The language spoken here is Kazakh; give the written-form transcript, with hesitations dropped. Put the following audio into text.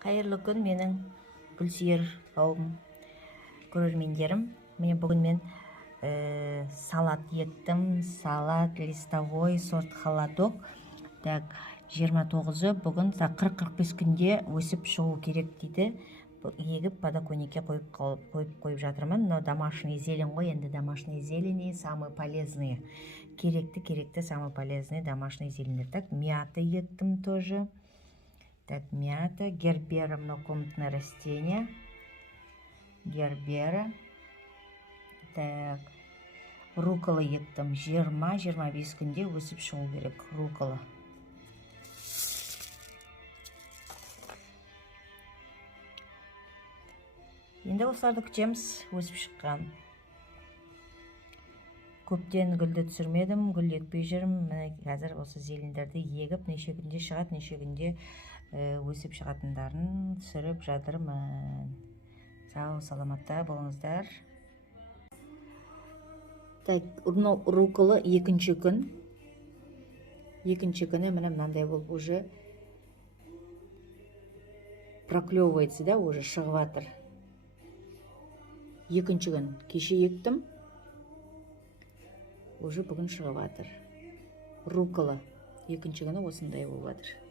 Қайырлы күн менің гүлсүйер қауым көрермендерім. Міне бүгін мен салат еттім. Салат листовой сорт холодок. Так, 29-ы бүгін 40-45 күнде өсіп шығу керек дейді. Егіп подоконникке қойып жатырмын. Но домашний зелень ғой, енді домашний зелени самые полезные. Керекті самые полезные домашний зелень. Так, мята еттім тоже. Так, мята, гербера, многокомнатное растение. Гербера. Так, рукола еттім. 20-25 күнде өсіп шығу керек. Рукола. Енді осыларды күтеміз, өсіп шыққан. Көптен гүлді түсірмедім, гүл етпей жүрмін. Қазір осы зелендерді егіп, неше күнде шығады, неше күнде өсіп шығатындарын түсіріп жатырмын. Сау саламатта болыңыздар. Так, рукола екінші күн. Екінші күні міне мынандай болып уже проклевывается, да, уже шығып жатыр. Екінші күн кеше ектім. Уже бүгін шығып жатыр. Рукола екінші күні осындай болып жатыр.